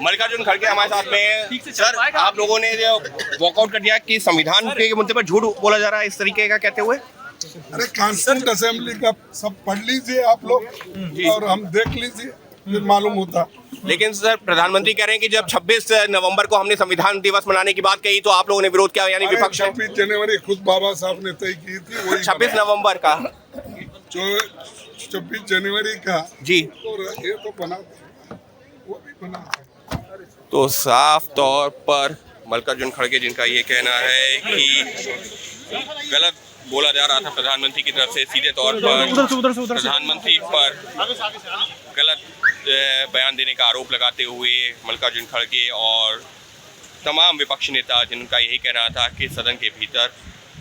मल्लिकार्जुन खड़गे हमारे साथ में हैं। सर, आप लोगों ने जो वॉकआउट कर दिया कि संविधान के मुद्दे पर झूठ बोला जा रहा है इस तरीके का कहते हुए। अरे कॉन्स्टिट्यूंट असेंबली का सब पढ़ लीजिए आप लोग और हम देख लीजिए, फिर मालूम होता। लेकिन सर, प्रधानमंत्री कह रहे हैं कि जब 26 नवंबर को हमने संविधान दिवस मनाने की बात कही तो आप लोगों ने विरोध किया, यानी विपक्ष है। 26 जनवरी खुद बाबा साहब ने तय की थी, वही 26 नवंबर का जो 26 जनवरी का जी, तो ये तो बना वो भी बना। तो साफ तौर पर मल्लिकार्जुन खड़गे जिनका ये कहना है कि गलत बोला जा रहा था प्रधानमंत्री की तरफ से, सीधे तौर पर प्रधानमंत्री पर गलत बयान देने का आरोप लगाते हुए मल्लिकार्जुन खड़गे और तमाम विपक्षी नेता जिनका यही कहना था कि सदन के भीतर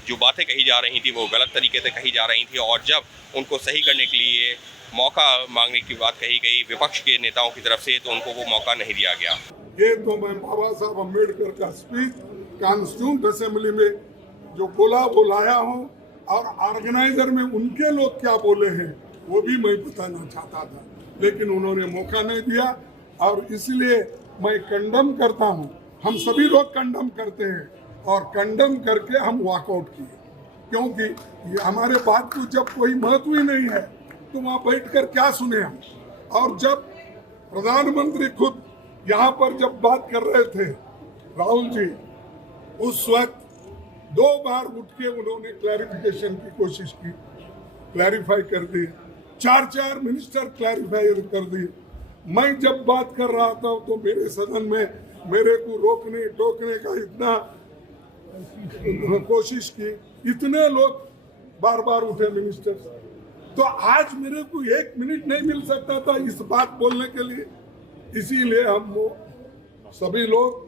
जो बातें कही जा रही थी वो गलत तरीके से कही जा रही थी और जब उनको सही करने के लिए मौका मांगने की बात कही गई विपक्ष के नेताओं की तरफ से तो उनको वो मौका नहीं दिया गया। ये तो मैं बाबा साहब अम्बेडकर का स्पीच कॉन्स्टिट्यूंट असेंबली में जो बोला वो लाया हूँ और ऑर्गेनाइजर में उनके लोग क्या बोले हैं वो भी मैं बताना चाहता था, लेकिन उन्होंने मौका नहीं दिया और इसलिए मैं कंडम करता हूँ। हम सभी लोग कंडम करते हैं और कंडम करके हम वॉकआउट किए, क्योंकि ये हमारे बात को जब कोई महत्व ही नहीं है तो वहाँ बैठकर क्या सुने हम। और जब प्रधानमंत्री खुद यहाँ पर जब बात कर रहे थे राहुल जी, उस वक्त 2 बार उठ के उन्होंने क्लैरिफिकेशन की कोशिश की, क्लैरिफाई कर दी, 4 मिनिस्टर क्लैरिफाई कर दिए। मैं जब बात कर रहा था तो मेरे सदन में मेरे को रोकने टोकने का इतना कोशिश की, इतने लोग बार बार उठे मिनिस्टर, तो आज मेरे को 1 मिनट नहीं मिल सकता था इस बात बोलने के लिए। इसीलिए हम वो सभी लोग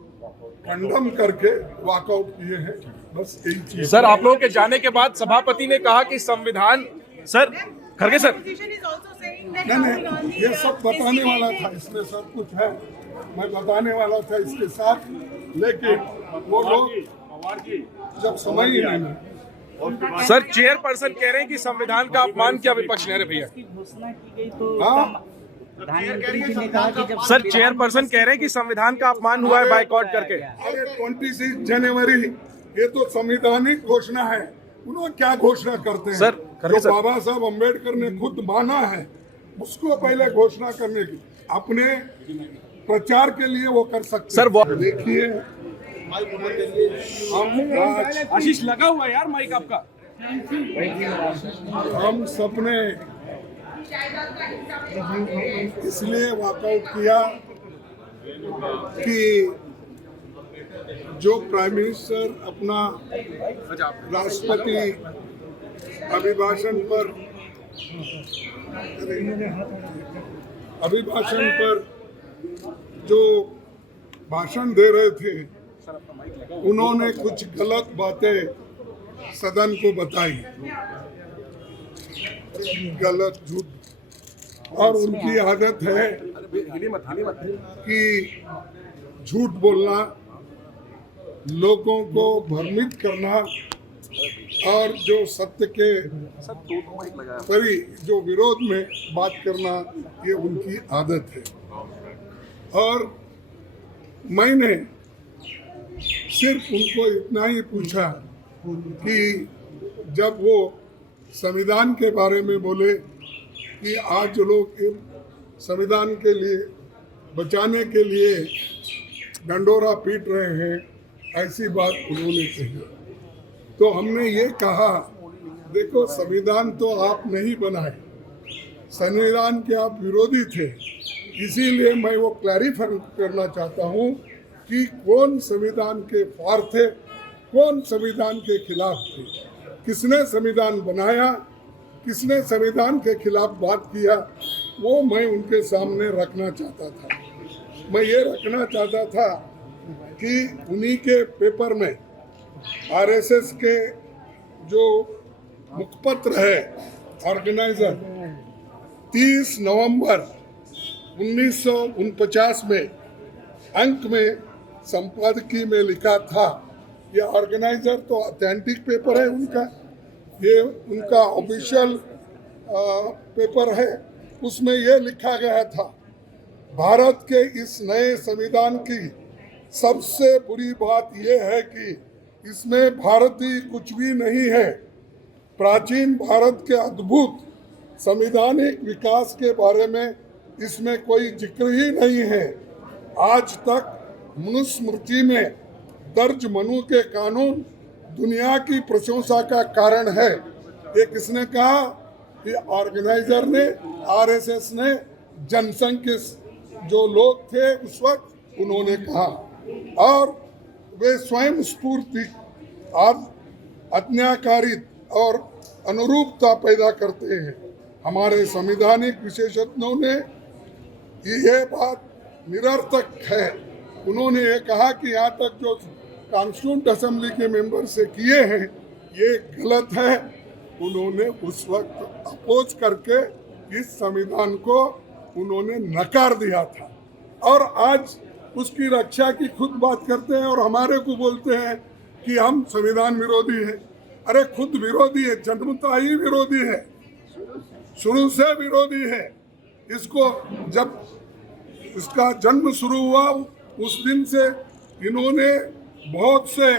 कंडम करके वॉकआउट किए हैं, बस यही चीज। सर, आप लोगों के जाने के बाद सभापति ने कहा कि संविधान, सर खड़गे सर, नहीं, ये सब बताने वाला था, इसमें सब कुछ है, मैं बताने वाला था इसके साथ, लेकिन वो लोग जब समय ही नहीं। सर चेयरपर्सन कह रहे हैं कि संविधान का अपमान किया विपक्ष ने। भैया हाँ, सर चेयरपर्सन कह रहे हैं कि संविधान का अपमान हुआ है बाइकआउट करके। अरे 26 जनवरी ये तो संवैधानिक घोषणा है, उन्होंने क्या घोषणा करते हैं सर, जो बाबा साहब अम्बेडकर ने खुद माना है उसको पहले घोषणा करने की, अपने प्रचार के लिए वो कर सकते सर वो देखिए आशीष लगा हुआ है यार माइक आपका। हम सबने इसलिए वॉकआउट किया कि जो प्राइम मिनिस्टर अपना राष्ट्रपति अभिभाषण पर जो भाषण दे रहे थे उन्होंने कुछ गलत बातें सदन को बताई, गलत झूठ, और उनकी आदत है कि झूठ बोलना, लोगों को भ्रमित करना और जो सत्य के परी जो विरोध में बात करना, ये उनकी आदत है। और मैंने सिर्फ उनको इतना ही पूछा कि जब वो संविधान के बारे में बोले कि आज लोग संविधान के लिए बचाने के लिए डंडोरा पीट रहे हैं, ऐसी बात उन्होंने कही, तो हमने ये कहा देखो संविधान तो आप नहीं बनाए, संविधान के आप विरोधी थे, इसीलिए मैं वो क्लैरिफाई करना चाहता हूँ कि कौन संविधान के पार थे, कौन संविधान के खिलाफ थे, किसने संविधान बनाया, किसने संविधान के खिलाफ बात किया, वो मैं उनके सामने रखना चाहता था। मैं ये रखना चाहता था कि उन्हीं के पेपर में आरएसएस के जो मुखपत्र है ऑर्गेनाइजर 30 नवंबर 1949 में अंक में संपादकीय में लिखा था, ये ऑर्गेनाइजर तो ऑथेंटिक पेपर है उनका, ये उनका ऑफिशियल पेपर है, उसमें ये लिखा गया था भारत के इस नए संविधान की सबसे बुरी बात यह है कि इसमें भारतीय कुछ भी नहीं है। प्राचीन भारत के अद्भुत संवैधानिक विकास के बारे में इसमें कोई जिक्र ही नहीं है। आज तक मनुस्मृति में दर्ज मनु के कानून दुनिया की प्रशंसा का कारण है। ये किसने कहा? ये ऑर्गेनाइजर ने, आरएसएस ने, जनसंघ के जो लोग थे उस वक्त उन्होंने कहा, और वे स्वयं स्फूर्ति और आज्ञाकारित और अनुरूपता पैदा करते हैं। हमारे संवैधानिक विशेषज्ञों ने ये बात निरर्थक है। उन्होंने ये कहा कि यहाँ तक जो कॉन्स्टिट्यूंट असेंबली के मेंबर से किए हैं ये गलत है। उन्होंने उस वक्त अपोज करके इस संविधान को उन्होंने नकार दिया था, और आज उसकी रक्षा की खुद बात करते हैं और हमारे को बोलते हैं कि हम संविधान विरोधी है। अरे खुद विरोधी है, जन्मता ही विरोधी है, शुरू से विरोधी है। इसको जब इसका जन्म शुरू हुआ उस दिन से इन्होंने बहुत से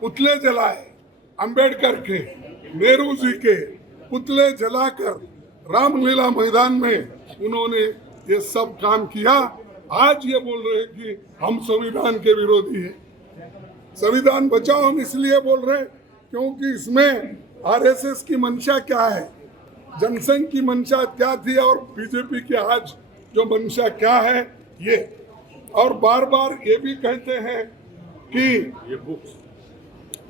पुतले जलाए, अंबेडकर के, नेहरू जी के पुतले जलाकर रामलीला मैदान में उन्होंने ये सब काम किया। आज ये बोल रहे हैं कि हम संविधान के विरोधी हैं। संविधान बचाओ हम इसलिए बोल रहे हैं क्योंकि इसमें आरएसएस की मंशा क्या है, जनसंघ की मंशा क्या थी और बीजेपी की आज जो मंशा क्या है ये। और बार बार ये भी कहते हैं कि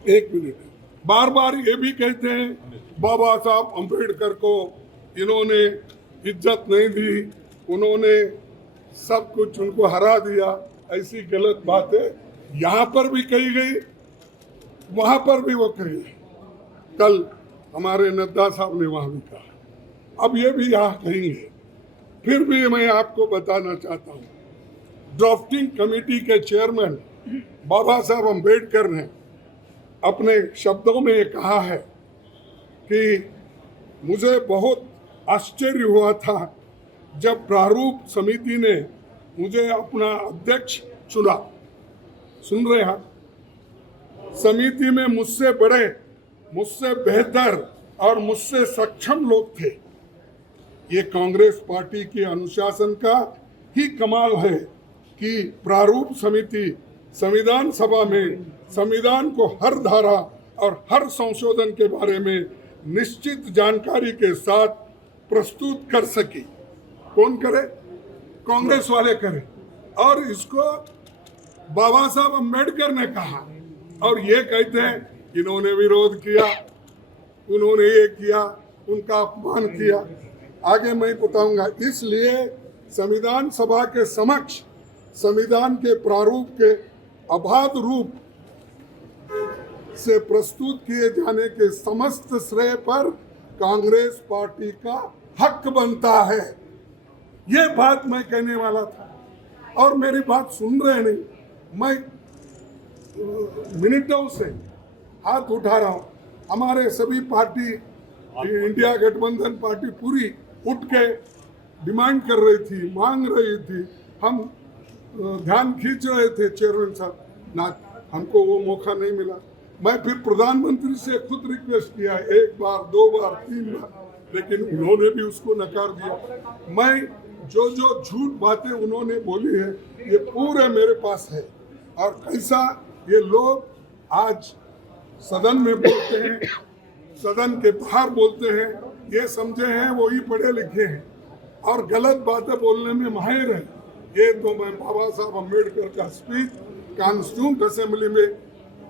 एक मिनट, बार बार ये भी कहते हैं बाबा साहब अम्बेडकर को इन्होंने इज्जत नहीं दी, उन्होंने सब कुछ उनको हरा दिया। ऐसी गलत बातें यहाँ पर भी कही गई, वहाँ पर भी वो कही। कल हमारे नड्डा साहब ने वहाँ भी कहा, अब ये भी यहाँ कहेंगे। फिर भी मैं आपको बताना चाहता हूँ, ड्राफ्टिंग कमेटी के चेयरमैन बाबा साहब अम्बेडकर ने अपने शब्दों में ये कहा है कि मुझे बहुत आश्चर्य हुआ था जब प्रारूप समिति ने मुझे अपना अध्यक्ष चुना। सुन रहे हैं? समिति में मुझसे बड़े, मुझसे बेहतर और मुझसे सक्षम लोग थे। ये कांग्रेस पार्टी के अनुशासन का ही कमाल है कि प्रारूप समिति संविधान सभा में संविधान को हर धारा और हर संशोधन के बारे में निश्चित जानकारी के साथ प्रस्तुत कर सकी। कौन करे? कांग्रेस वाले करे। और इसको बाबा साहब अम्बेडकर ने कहा, और ये कहते हैं इन्होंने विरोध किया, उन्होंने ये किया, उनका अपमान किया। आगे मैं बताऊंगा। इसलिए संविधान सभा के समक्ष संविधान के प्रारूप के अबाध रूप से प्रस्तुत किए जाने के समस्त श्रेय पर कांग्रेस पार्टी का हक बनता है। ये बात मैं कहने वाला था, और मेरी बात सुन रहे नहीं। मैं मिनटों से हाथ उठा रहा हूँ। हमारे सभी पार्टी, इंडिया गठबंधन पार्टी पूरी उठ के डिमांड कर रही थी, मांग रही थी। हम ध्यान खींच रहे थे चेयरमैन साहब, ना हमको वो मौका नहीं मिला। मैं फिर प्रधानमंत्री से खुद रिक्वेस्ट किया, 1 बार 2 बार 3 बार, लेकिन उन्होंने भी उसको नकार दिया। मैं जो झूठ बातें उन्होंने बोली है ये पूरे मेरे पास है, और कैसा ये लोग आज सदन में बोलते हैं, सदन के बाहर बोलते हैं, ये समझे हैं वो ही पढ़े लिखे हैं और गलत बातें बोलने में माहिर हैं। ये तो मैं बाबा साहब अम्बेडकर का स्पीच कॉन्स्टिट्यूंट असेंबली में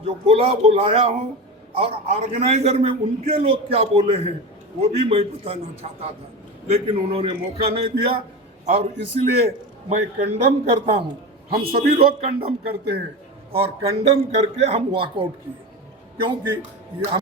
जो बोला वो लाया हूँ, और ऑर्गेनाइजर में उनके लोग क्या बोले हैं वो भी मैं बताना चाहता था, लेकिन उन्होंने मौका नहीं दिया। और इसलिए मैं कंडम करता हूँ, हम सभी लोग कंडम करते हैं, और कंडम करके हम वॉकआउट किए, क्योंकि ये